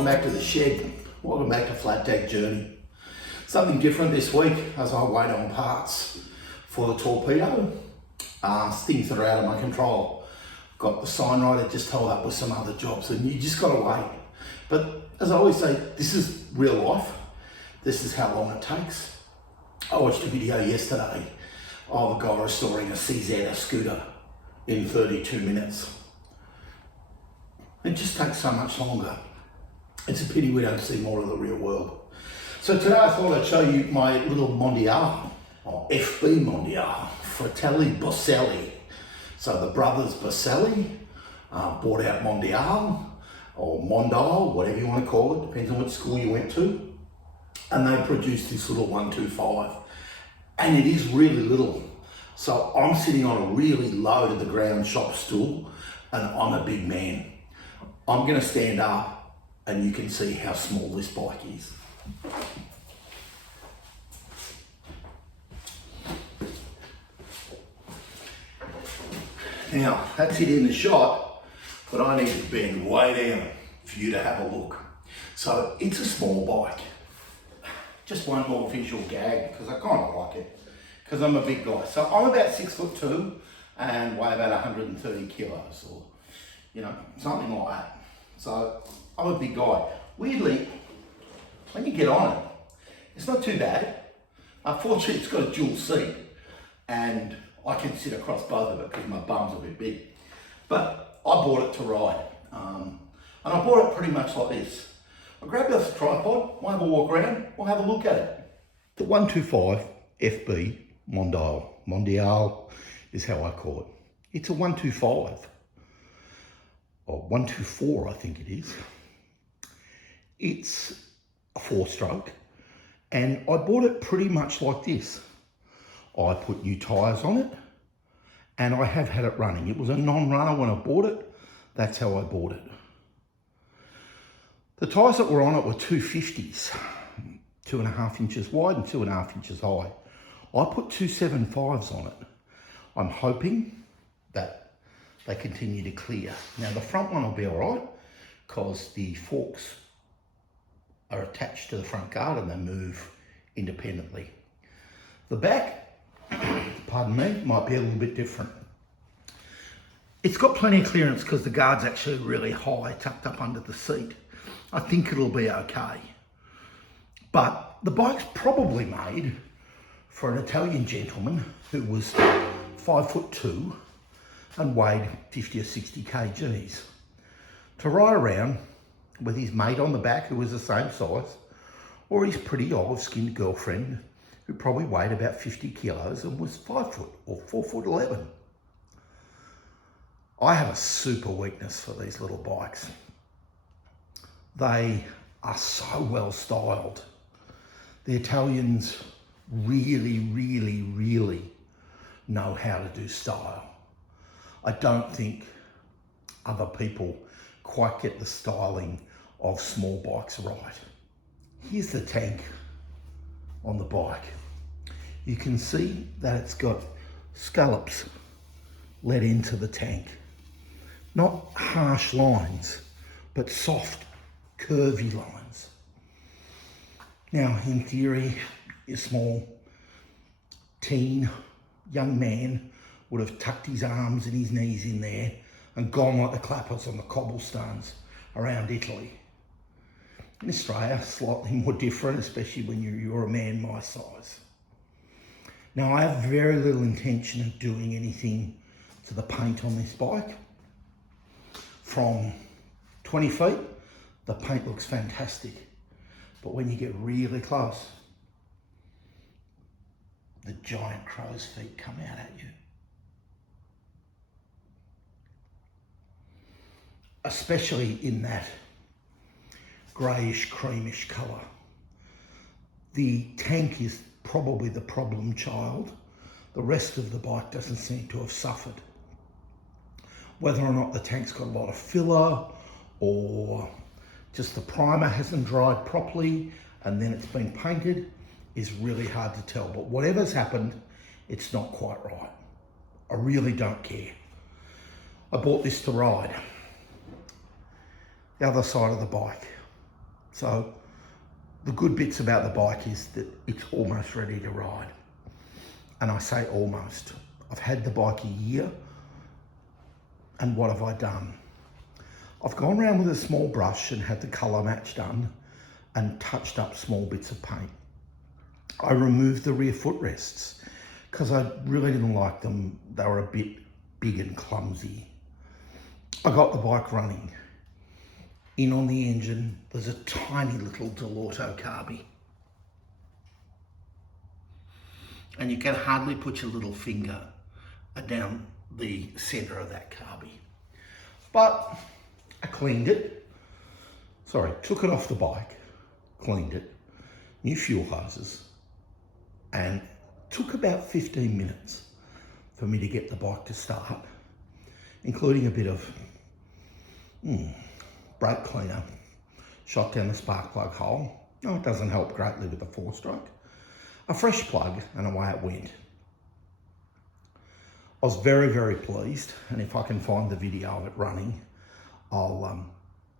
welcome back to the shed. Welcome back to Flat Deck Journey. Something different this week as I wait on parts for the torpedo. Things that are out of my control. Got the sign rider just held up with some other jobs and you just gotta wait. But as I always say, this is real life. This is how long it takes. I watched a video yesterday of a guy restoring a CZ, a scooter, in 32 minutes. It just takes so much longer. It's a pity we don't see more of the real world. So today I thought I'd show you my little Mondial, or FB Mondial, Fratelli Bosselli. So the brothers Bosselli bought out Mondial, or Mondial, whatever you want to call it, depends on which school you went to. And they produced this little 125. And it is really little. So I'm sitting on a really low to the ground shop stool and I'm a big man. I'm gonna stand up and you can see how small this bike is. Now, that's it in the shot, but I need to bend way down for you to have a look. So it's a small bike. Just one more visual gag, because I kind of like it, because I'm a big guy. So I'm about 6'2" and weigh about 130 kilos, or something like that. So I'm a big guy. Weirdly, when you get on it, it's not too bad. Fortunately, it's got a dual seat and I can sit across both of it because my bum's a bit big. But I bought it to ride. And I bought it pretty much like this. I grabbed this tripod, we'll have a walk around, we'll have a look at it. The 125 FB Mondial is how I call it. It's a 125. Or 124, I think it is. It's a 4-stroke, and I bought it pretty much like this. I put new tyres on it, and I have had it running. It was a non-runner when I bought it. That's how I bought it. The tyres that were on it were 250s, 2.5 inches wide and 2.5 inches high. I put 275s on it. I'm hoping that they continue to clear. Now the front one will be all right because the forks are attached to the front guard and they move independently. The back, pardon me, might be a little bit different. It's got plenty of clearance because the guard's actually really high, tucked up under the seat. I think it'll be okay. But the bike's probably made for an Italian gentleman who was 5'2" and weighed 50 or 60 kgs to ride around with his mate on the back who was the same size, or his pretty olive-skinned girlfriend who probably weighed about 50 kilos and was 5 foot or 4'11". I have a super weakness for these little bikes. They are so well styled. The Italians really, really, really know how to do style. I don't think other people quite get the styling of small bikes right. Here's the tank on the bike. You can see that it's got scallops let into the tank. Not harsh lines, but soft, curvy lines. Now, in theory, a small teen, young man would have tucked his arms and his knees in there and gone like the clappers on the cobblestones around Italy. In Australia, slightly more different, especially when you're a man my size. Now, I have very little intention of doing anything to the paint on this bike. From 20 feet, the paint looks fantastic. But when you get really close, the giant crow's feet come out at you. Especially in that greyish, creamish colour. The tank is probably the problem child. The rest of the bike doesn't seem to have suffered. Whether or not the tank's got a lot of filler or just the primer hasn't dried properly and then it's been painted is really hard to tell. But whatever's happened, it's not quite right. I really don't care. I bought this to ride. The other side of the bike. So the good bits about the bike is that it's almost ready to ride. And I say almost. I've had the bike a year, and what have I done? I've gone around with a small brush and had the colour match done and touched up small bits of paint. I removed the rear footrests because I really didn't like them. They were a bit big and clumsy. I got the bike running. In on the engine, there's a tiny little Delauto carby. And you can hardly put your little finger down the centre of that carby. But I cleaned it. Sorry, took it off the bike, cleaned it, new fuel hoses, and took about 15 minutes for me to get the bike to start, including a bit of brake cleaner, shot down the spark plug hole. No, it doesn't help greatly with the 4-stroke. A fresh plug, and away it went. I was very, very pleased, and if I can find the video of it running, I'll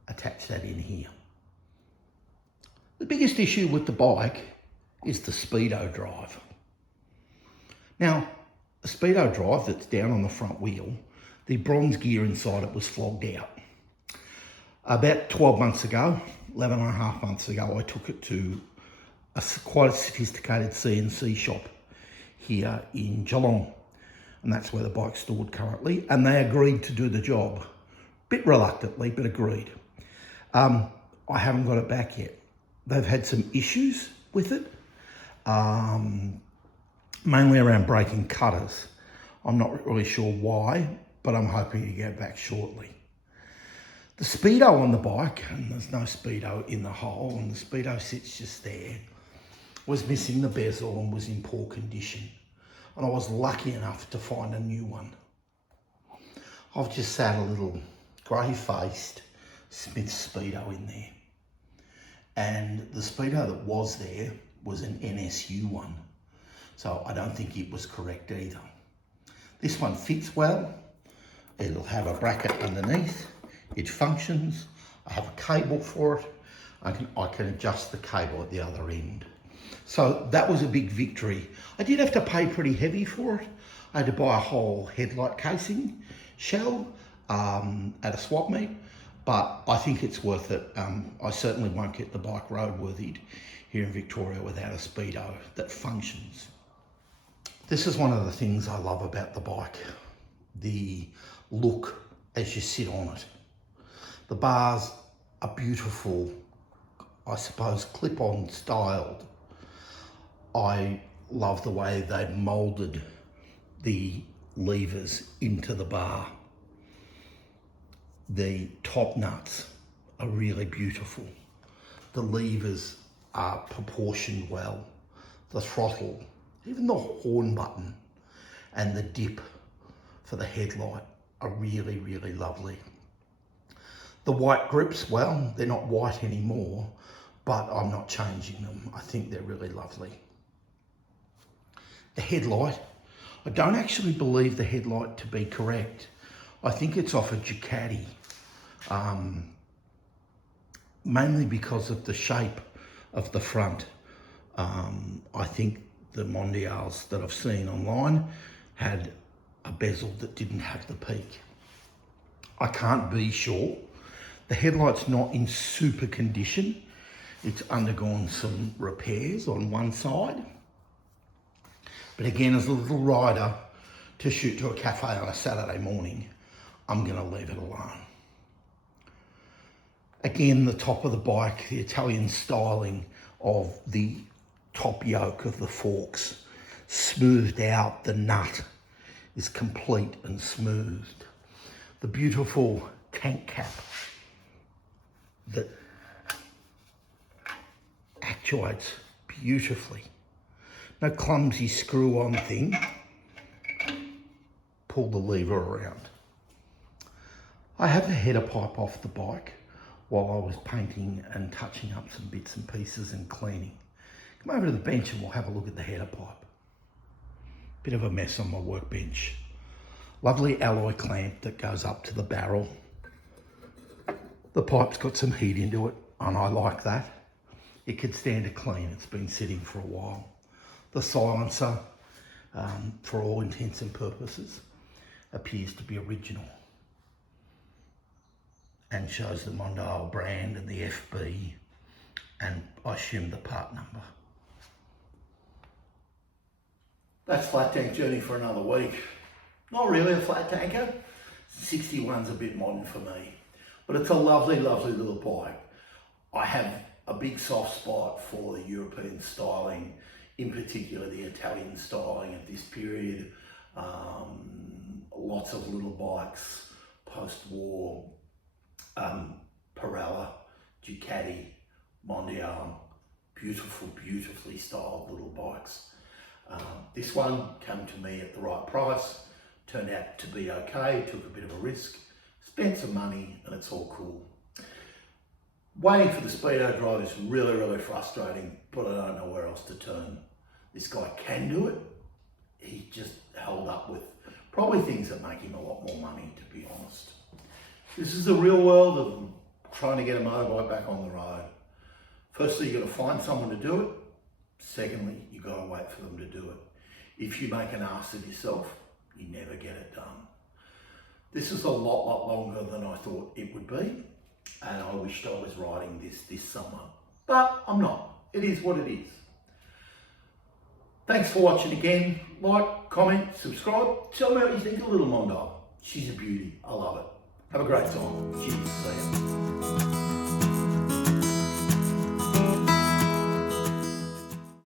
attach that in here. The biggest issue with the bike is the Speedo drive. Now, the Speedo drive that's down on the front wheel, the bronze gear inside it was flogged out. About 12 months ago, 11 and a half months ago, I took it to quite a sophisticated CNC shop here in Geelong. And that's where the bike's stored currently. And they agreed to do the job. Bit reluctantly, but agreed. I haven't got it back yet. They've had some issues with it, mainly around braking cutters. I'm not really sure why, but I'm hoping to get it back shortly. The Speedo on the bike, and there's no Speedo in the hole, and the Speedo sits just there, was missing the bezel and was in poor condition. And I was lucky enough to find a new one. I've just sat a little grey-faced Smith Speedo in there. And the Speedo that was there was an NSU one. So I don't think it was correct either. This one fits well. It'll have a bracket underneath. It functions. I have a cable for it. I can adjust the cable at the other end. So that was a big victory. I did have to pay pretty heavy for it. I had to buy a whole headlight casing shell at a swap meet, but I think it's worth it. I certainly won't get the bike roadworthy here in Victoria without a Speedo that functions. This is one of the things I love about the bike, the look as you sit on it. The bars are beautiful, I suppose, clip-on styled. I love the way they've moulded the levers into the bar. The top nuts are really beautiful. The levers are proportioned well. The throttle, even the horn button and the dip for the headlight are really, really lovely. The white grips, well, they're not white anymore, but I'm not changing them. I think they're really lovely. The headlight, I don't actually believe the headlight to be correct. I think it's off a Ducati, mainly because of the shape of the front. I think the Mondials that I've seen online had a bezel that didn't have the peak. I can't be sure. The headlight's not in super condition. It's undergone some repairs on one side. But again, as a little rider to shoot to a cafe on a Saturday morning, I'm gonna leave it alone. Again, the top of the bike, the Italian styling of the top yoke of the forks, smoothed out, the nut is complete and smoothed. The beautiful tank cap that actuates beautifully. No clumsy screw-on thing. Pull the lever around. I have the header pipe off the bike while I was painting and touching up some bits and pieces and cleaning. Come over to the bench and we'll have a look at the header pipe. Bit of a mess on my workbench. Lovely alloy clamp that goes up to the barrel. The pipe's got some heat into it. and I like that. It could stand a clean. It's been sitting for a while. The silencer, for all intents and purposes, appears to be original and shows the Mondial brand and the FB, and I assume the part number. That's flat tank journey for another week. Not really a flat tanker. 61's a bit modern for me, but it's a lovely, lovely little bike. I have a big soft spot for the European styling, in particular the Italian styling of this period. Lots of little bikes, post-war, Pirella, Ducati, Mondial, beautiful, beautifully styled little bikes. This one came to me at the right price, turned out to be okay, took a bit of a risk, spent some money, and it's all cool. Waiting for the Speedo drive is really, really frustrating, but I don't know where else to turn. This guy can do it. He just held up with probably things that make him a lot more money, to be honest. This is the real world of trying to get a motorbike back on the road. Firstly, you've got to find someone to do it. Secondly, you've got to wait for them to do it. If you make an ass of yourself, you never get it done. This is a lot longer than I thought it would be, and I wished I was riding this summer, but I'm not. It is what it is. Thanks for watching again. Like, comment, subscribe. Tell me what you think of Little Mondial. She's a beauty. I love it. Have a great time. Cheers. See ya.